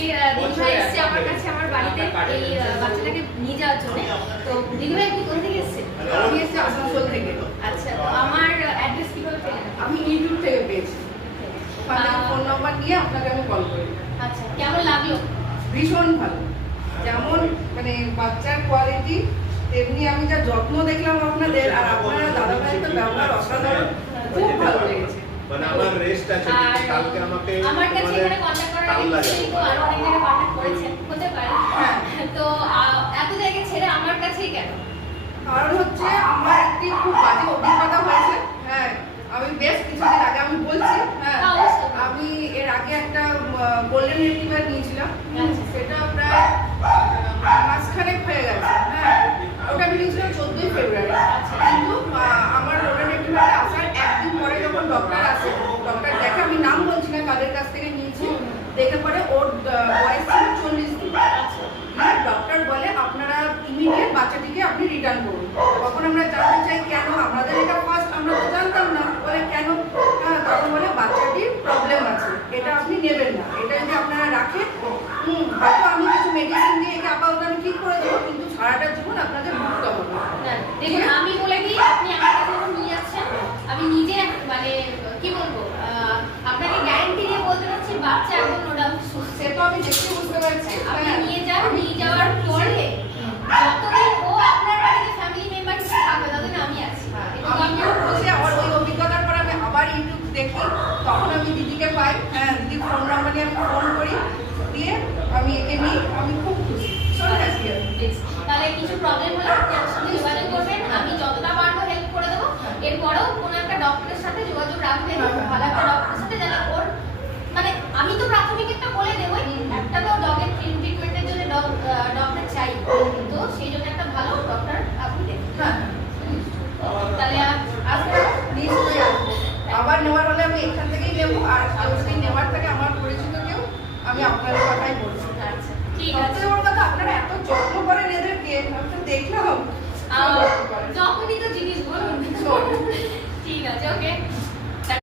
দিদিভাই এসছে আমার কাছে আমার বাড়িতে এই বাচ্চাটাকে নিয়ে যাওয়ার জন্য। তো দিদিভাই আপনি কোথা থেকে এসেছেন? আমি এসেছি আসানসোল থেকে। আচ্ছা, তো আমার অ্যাড্রেস কিভাবে পেলেন? আমি ইউটিউব থেকে পেয়েছি, ওখান থেকে ফোন নাম্বার নিয়ে আপনাকে আমি কল করি। আচ্ছা, কেমন লাগলো? ভীষণ ভালো, যেমন মানে বাচ্চার কোয়ালিটি তেমনি আমি যা যত্ন দেখলাম আপনাদের, আর আপনারা দাদা ভাইয়ের তো ব্যবহার অসাধারণ, খুব ভালো লেগেছে। মানে আমার রেস্ট আছে, কালকে আমাকে আমার কাছে এখানে কন্টাক্ট করার আগে তো আরো অনেক জায়গায় কন্টাক্ট করেছেন, হতে পারে। হ্যাঁ, তো এত জায়গায় ছেড়ে আমার কাছেই কেন? কারণ হচ্ছে আমার একটি খুব বাজে অভিজ্ঞতা হয়েছে। হ্যাঁ, আমি বেশ কিছুদিন আগে আমি বলছি। হ্যাঁ, আমি এর আগে একটা গোল্ডেন রিট্রিভার নিয়েছিলাম, সেটা প্রায় মাসখানেক হয়ে গেছে। হ্যাঁ, ওটা আমি নিয়েছিলাম 14ই ফেব্রুয়ারি। কিন্তু আমার গোল্ডেন রিট্রিভারটা আসার একদিন পরে যখন ডক্টর আসে, ডক্টর দেখে, আমি নাম বলছি না কাদের কাছ থেকে নিয়েছি, দেখে পরে ওর বয়স ছিল 40 দিন। ডক্টর বলে আপনারা ইমিডিয়েট বাচ্চাটিকে আপনি রিটার্ন করুন। তখন আমরা জানতে চাই কেন, আমাদের এটা ফার্স্ট, আমরা তো জানতাম না। বলে কেন? তখন বলে বাচ্চাটির প্রবলেম আছে, এটা আপনি নেবেন না, এটা যদি আপনারা রাখেন হয়তো আমি কিছু মেডিসিন দিয়ে এটা আপাতত আমি ঠিক করে দেবো, কিন্তু সারাটা জীবন আপনাদের ভুগতে হবে। দেখুন, আমি বলে দিই, আপনি আমার কাছে যখন নিয়ে যাচ্ছেন, আমি নিজে মানে কি বলবো, আপনাকে গ্যারান্টি দিয়ে বলতে পারছি বাচ্চা একদম নো ডাউট সুস্থ। সে তো আমি দেখতে বুঝতে পারছি। আপনি নিয়ে যান, নিয়ে যাওয়ার পরে যতদিন ও আপনার বাড়িতে ফ্যামিলি মেম্বার হিসেবে থাকবে, ততদিন আমি আছি। আমিও বসে আমার ওই অভিজ্ঞতার পর আমি আবার ইউটিউব দেখি, তখন আমি দিদিকে পাই। হ্যাঁ, দিদির ফোন নাম্বার নিয়ে আমি ফোন করি, দিয়ে আমি একে নিই, আমি খুব খুশি। তাহলে কিছু প্রবলেম হলে আপনি আমার সাথে যোগাযোগ করবেন, আমি যতটা পারবো হেল্প করে দেবো। এরপরেও কোনো একটা ডক্টরের সাথে যোগাযোগ রাখবেন, ভালো একটা ডক্টরের সাথে, যাতে ওর মানে আমি তো প্রাথমিক একটা বলে দেবোই, একটা তো ডগের ট্রিটমেন্টের জন্য ডক্টর চাই, তো সেই জন্য একটা ভালো ডক্টর আপনি দেখুন। হ্যাঁ, তাহলে আসবো, নিশ্চয়ই আসবো। আবার নেওয়ার হলে আমি এখান থেকেই নেবো, আর যদি নেওয়ার থাকে আমার পরিচিত কেউ, আমি আপনাদের কথাই বলছি। আচ্ছা, ঠিক আছে। সবচেয়ে বড় কথা, আপনারা এত যত্ন করেন এদেরকে, আমি তো দেখলাম। যখনই তো জিনিস বলুন। ঠিক আছে, ওকে।